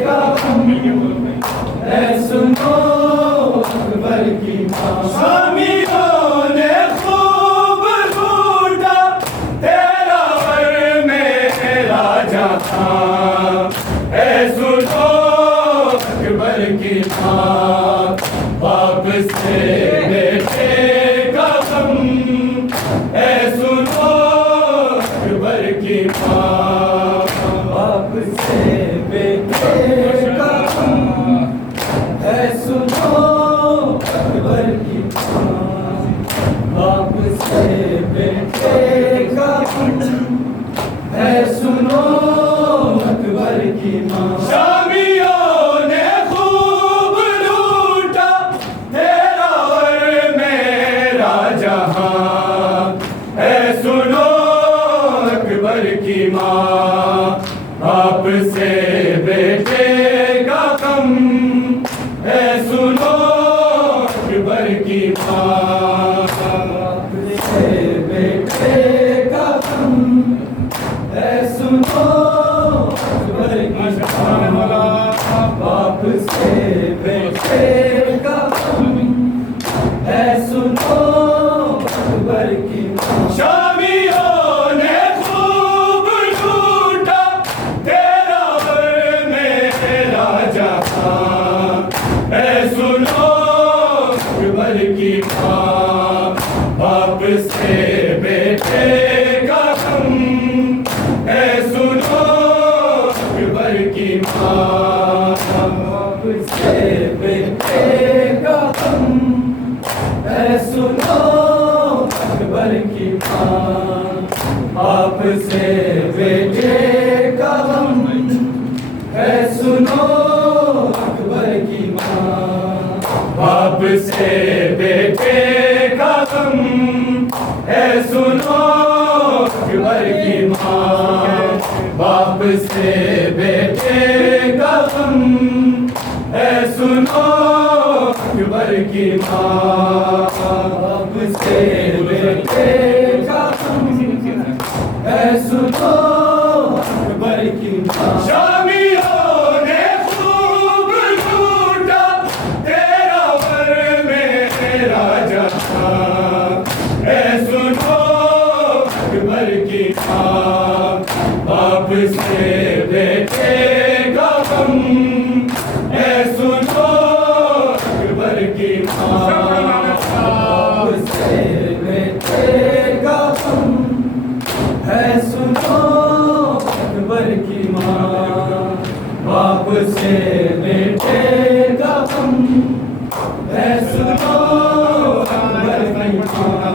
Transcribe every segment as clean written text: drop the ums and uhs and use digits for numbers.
का गम है सुनो अकबर की माँ। शामियों ने खूब लूटा तेरा वर में राजा था, ऐ सुनो अकबर की माँ। बाप से बेटे का गम ऐ सुनो अकबर की माँ। बाप से बेटे का गम है सुनो अकबर की माँ। बाप से बेटे का गम है सुनो अकबर की माँ। शामियों ने खूब लूटा तेरा वर में राजा, ऐ सुनो अकबर की माँ। बाप से बेटे का गम है सुनो अकबर की माँ। बाप से बेटे का गम है सुनो अकबर की माँ। बाप से बेटे का गम है सुनो अकबर की माँ। शामियों ने खूब लूटा तेरा वर में राजा, ऐ सुनो अकबर की माँ। बाप से बेटे का गम है सुनो अकबर की माँ। बाप से बेटे का गम है सुनो अकबर की माँ। बाप से बेटे का गम है सुनो अकबर की माँ। बाप से बेटे का गम है सुनो अकबर की माँ। बाप से बेटे का गम है सुनो अकबर की माँ। बाप से बेटे का गम है सुनो अकबर की माँ। शामियों ने खूब लूटा तेरा वर में राजा, ऐ सुनो अकबर की माँ। बाप से बेटे का गम है सुनो अकबर की माँ। बाप से बेटे का गम है सुनो अकबर की माँ। बाप से बेटे का गम है सुनो अकबर की माँ।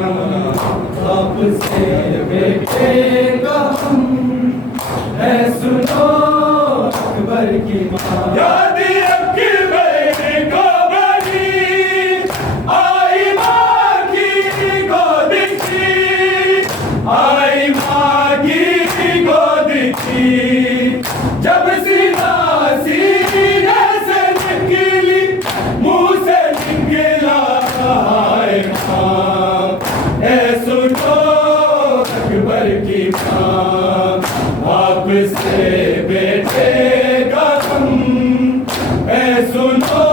बाप से बेटे का गम है सुनो अकबर की माँ। याद अकबर को बड़ी आई माँ की गोद की, आई माँ की गोद की। जब सीना सीने से निकली मुँह से निकला हाय माँ, ऐ सुनो अकबर की माँ। बाप से बेटे का गम है सुनो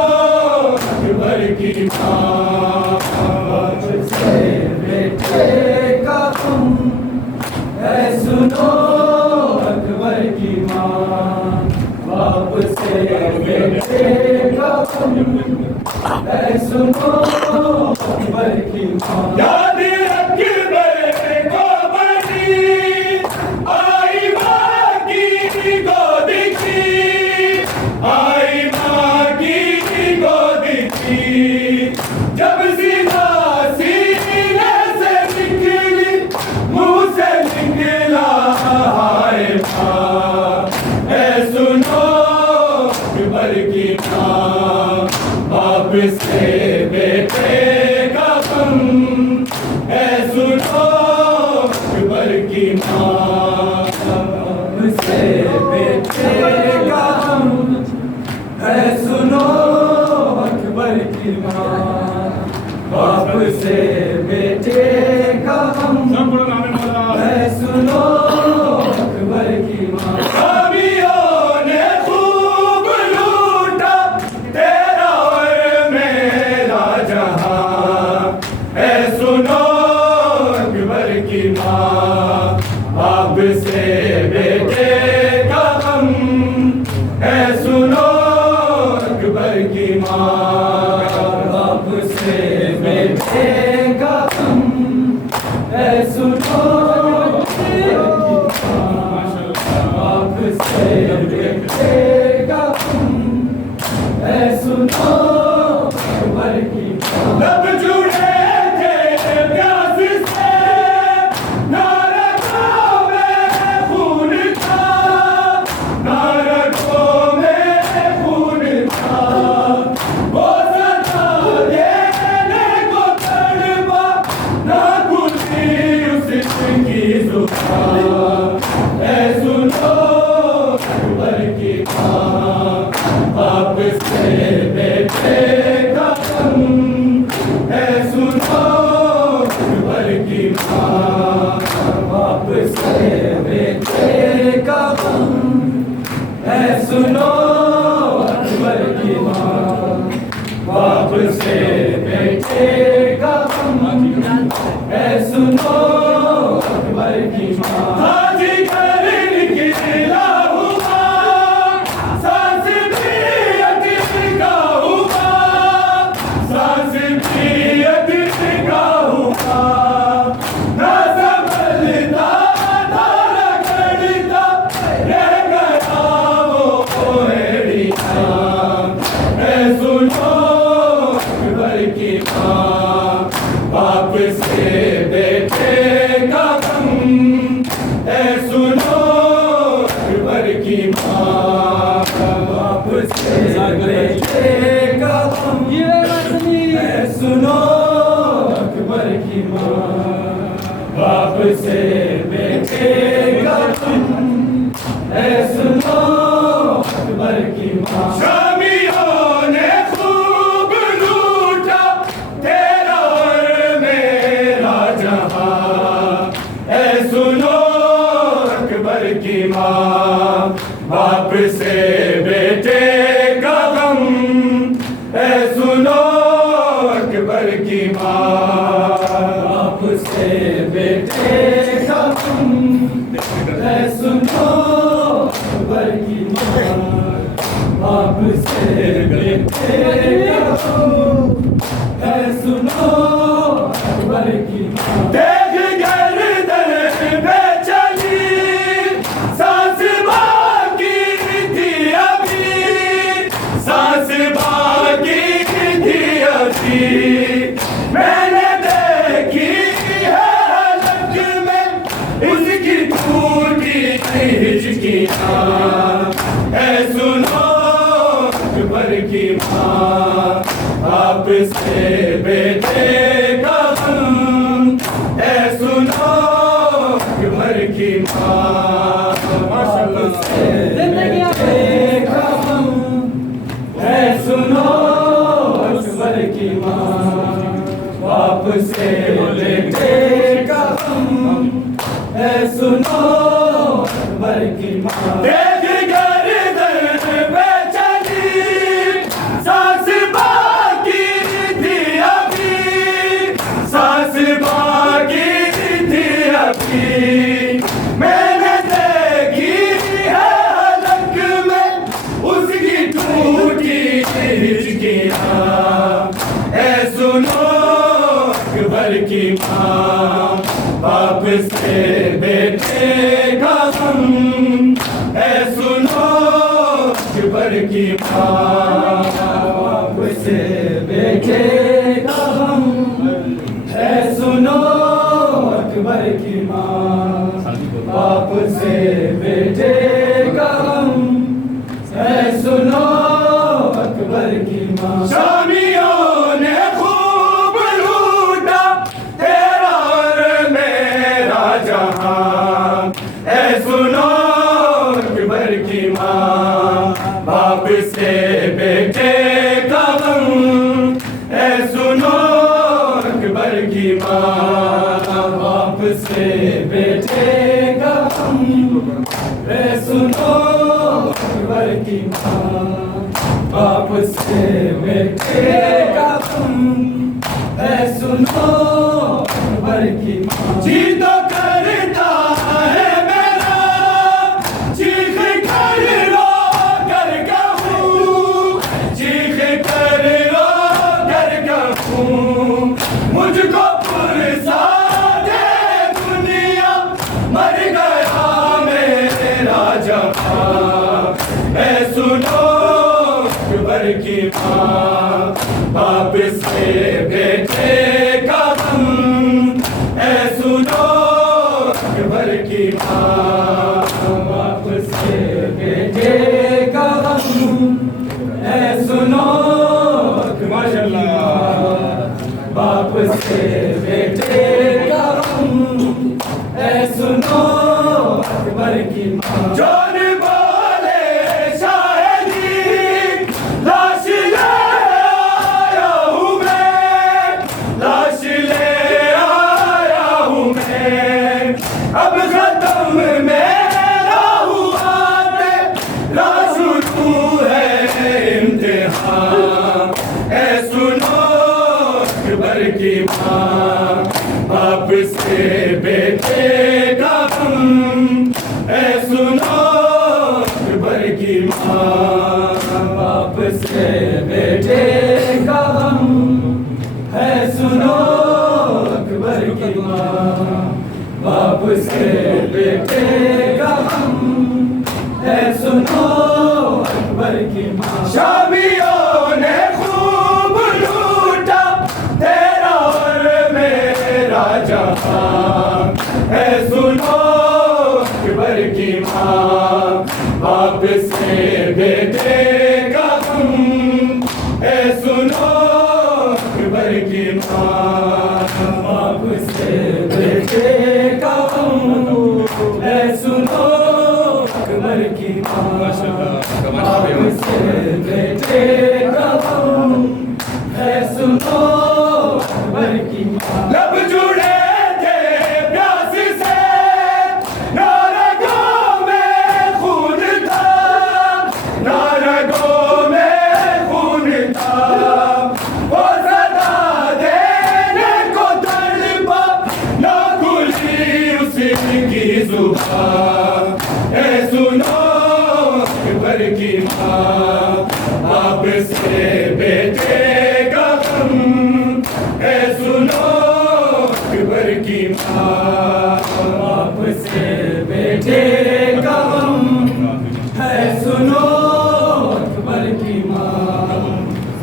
अकबर की माँ। बाप से बेटे का गम है सुनो अकबर की माँ। बाप से बेटे का गम है सुनो अकबर की माँ। याद अकबर को बड़ी आई माँ की गोद की, आई माँ की गोद की। जब सीना सीने से निकली मुँह से निकला हाय माँ, ऐ सुनो अकबर की माँ। बाप से बेटे का गम है सुनो अकबर की माँ। बाप से बेटे का गम है सुनो अकबर की माँ। बाप से बेटे का गम है सुनो अकबर की माँ। शामियों ने खूब सुनो अकबर की माँ। लब जुड़े थे प्यास से, ना रगों में खून था, ना रगों में खून था। वो सदा देने को तड़पा, ना खुली उसकी जुबान। ऐ सुनो अकबर की माँ, बाप से बेटे का गम। ऐ सुनो अकबर की माँ, बाप से बेटे का गम। ऐ सुनो अकबर की माँ, बाप से बेटे का गम। ऐ सुनो अकबर की माँ। आज घर निकला हुआ, सांस भी अटका हुआ, सांस भी अटका हुआ। ना संभलता ना रगड़ता, रह गया वो एड़िया। ऐ सुनो अकबर की माँ, बाप से बेटे का गम। ऐ सुनो अकबर की माँ, बाप से बेटे का गम। ऐ सुनो अकबर की माँ, बाप से बेटे का गम। ऐ सुनो अकबर की माँ। शामियों ने खूब लूटा तेरा और मेरा जहां। ऐ सुनो अकबर की माँ, बाप से बेटे का गम। ऐ सुनो अकबर की माँ, बाप से बेटे का गम। ऐ सुनो अकबर की माँ, बाप से बेटे का गम। ऐ सुनो अकबर की माँ। देख गर्दन पे चली, सांस बाकी थी अभी, सांस बाकी थी अभी। मैंने देखी है हलक में उसकी टूटी हिचकियाँ। ऐ सुनो अकबर की माँ, बाप से बेटे का गम। ऐ सुनो अकबर की माँ, बाप से बेटे का गम। ऐ सुनो अकबर की माँ, बाप से बेटे का गम। ऐ सुनो अकबर की माँ। देख गर्दन पे चली, सांस बाकी थी अभी, सांस बाकी थी अभी। मैंने देखी है हलक में उसकी टूटी हिचकियाँ। ऐ सुनो अकबर की माँ, बाप से बेटे का गम। ऐ सुनो अकबर की माँ, बाप से बेटे का गम। ऐ सुनो अकबर की माँ, बाप से बेटे का गम। ऐ सुनो अकबर की माँ। शामियों ने खूब लूटा तेरा और मेरा जहां। ऐ सुनो अकबर की माँ, बाप से बेटे का गम। ऐ सुनो अकबर की माँ, बाप से बेटे का गम। ऐ सुनो अकबर की माँ, बाप से बेटे का गम। ऐ सुनो अकबर की माँ। जी तो करता है मेरा, चीख कर रो कर कहूँ, चीख कर रो कर कहूँ। मुझको पुरसा दे दुनिया, मर गया मेरा जहां। ऐ सुनो अकबर अकबर की माँ, बाप से बेटे का गम, ऐ सुनो अकबर की माँ, बाप से बेटे का गम, ऐ सुनो अकबर की माँ। बाप से बेटे का गम, ऐ सुनो अकबर की माँ। जोर बोले शायरी, लाश ले आया हूँ मैं, लाश ले आया हूँ मैं। अब खत्म मेरा हुआ तेरा शुरू है इम्तिहान, ऐ सुनो अकबर की माँ, बाप से बेटे का गम, ऐ सुनो अकबर की माँ। बाप से बेटे का गम, है सुनो अकबर की माँ। बाप से बेटे का गम, है सुनो अकबर की माँ। शामियों ने खूब लूटा तेरा और मेरा जहां, है सुनो अकबर की माँ, बाप से बेटे का गम, है सुनो अकबर की माँ। बाप से बेटे का गम, है सुनो अकबर की माँ। बाप से बेटे का गम, है सुनो अकबर की माँ। लब जुड़े थे प्यास से, ना रगों में खून था, ना रगों में खून था। वो सदा देने को तड़पा, ना खुली उसकी जुबान, ऐ सुनो अकबर की माँ, बाप से बेटे का गम, ऐ सुनो अकबर की माँ। बाप से बेटे का गम, है सुनो अकबर की माँ।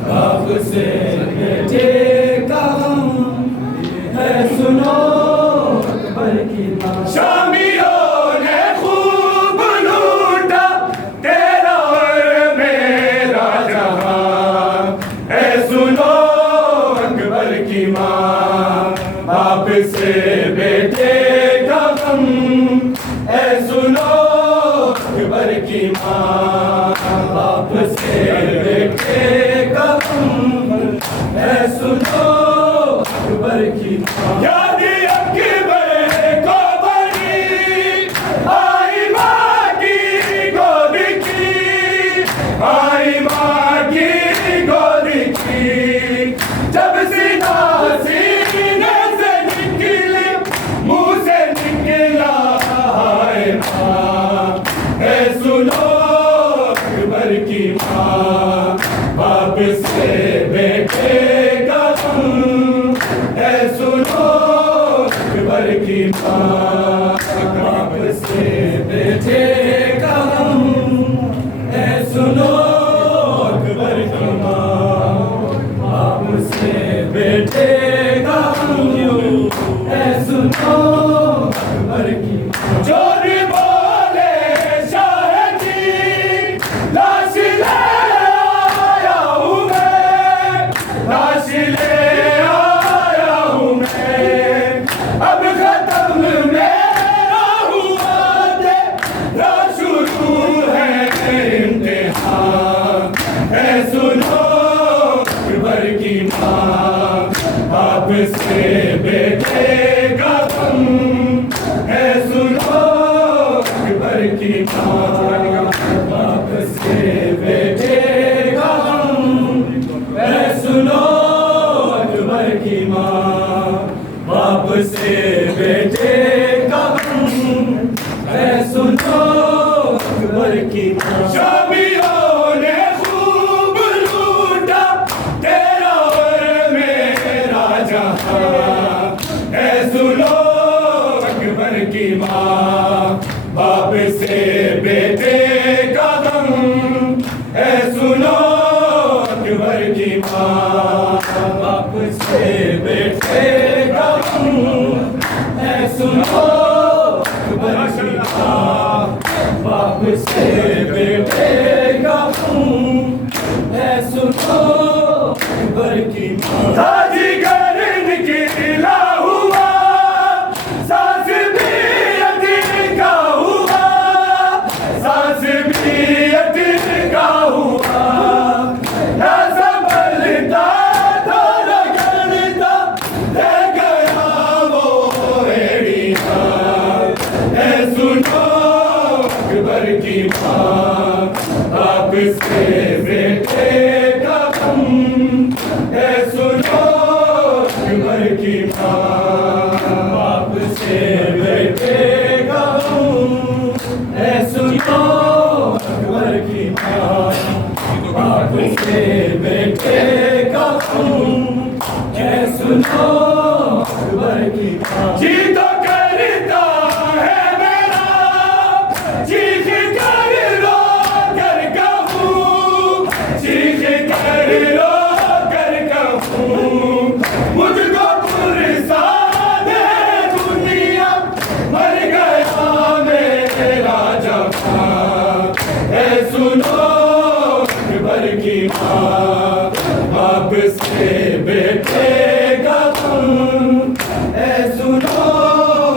बाप से बेटे का गम, है सुनो अकबर की माँ। शामियों ने खूब लूटा तेरा और मेरा जहां, ऐ सुनो अकबर की माँ, बाप से बेटे का गम, ऐ सुनो अकबर की माँ। बाप से बेटे का गम, है सुनो अकबर की माँ। याद अकबर को बड़ी आई माँ की गोद की, आई माँ की गोद की। जब सीना सीने से निकली, मुंह से निकला हाय माँ, ऐ सुनो अकबर की माँ, बाप से बेटे का गम, ऐ सुनो अकबर की माँ। बाप से बेटे का गम, है सुनो अकबर की माँ। बाप से बेटे का गम, है सुनो अकबर की माँ। जोर बोले शाह जी, लाश ले आया हूँ मैं, लाश ले आया हूँ मैं। अब खत्म मेरा हुआ तेरा शुरू है इम्तिहान, ऐ सुनो अकबर की माँ, बाप से बेटे का गम, ऐ सुनो अकबर की माँ। बाप से बेटे का गम, है सुनो अकबर की माँ। बाप से बेटे का गम, है सुनो अकबर की माँ। शामियों ने खूब लूटा तेरा और मेरा जहां, ऐ सुनो अकबर की माँ, बाप से बेटे का गम, ऐ सुनो सुनो अकबर की माँ। ताजीगर निकला हुआ, सांस भी यतीम का हुआ, सांस भी यतीम का हुआ। न संभलता तो न गलता, ले गया वो एड़िया। ऐ सुनो अकबर की माँ, बाप से बेटे का गम। ऐ सुनो अकबर की माँ, बाप से बेटे का गम। ऐ सुनो अकबर की माँ, बाप से बेटे का गम। ऐ सुनो अकबर की माँ। जी तो करता है मेरा, चीख कर रो कर कहूँ, चीख कर रो कर कहूँ। मुझको पुरसा दे दुनिया, मर गया मेरा जवां। ऐ सुनो अकबर की माँ, बाप से बेटे का गम। ऐ सुनो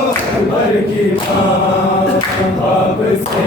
अकबर की माँ, बाप से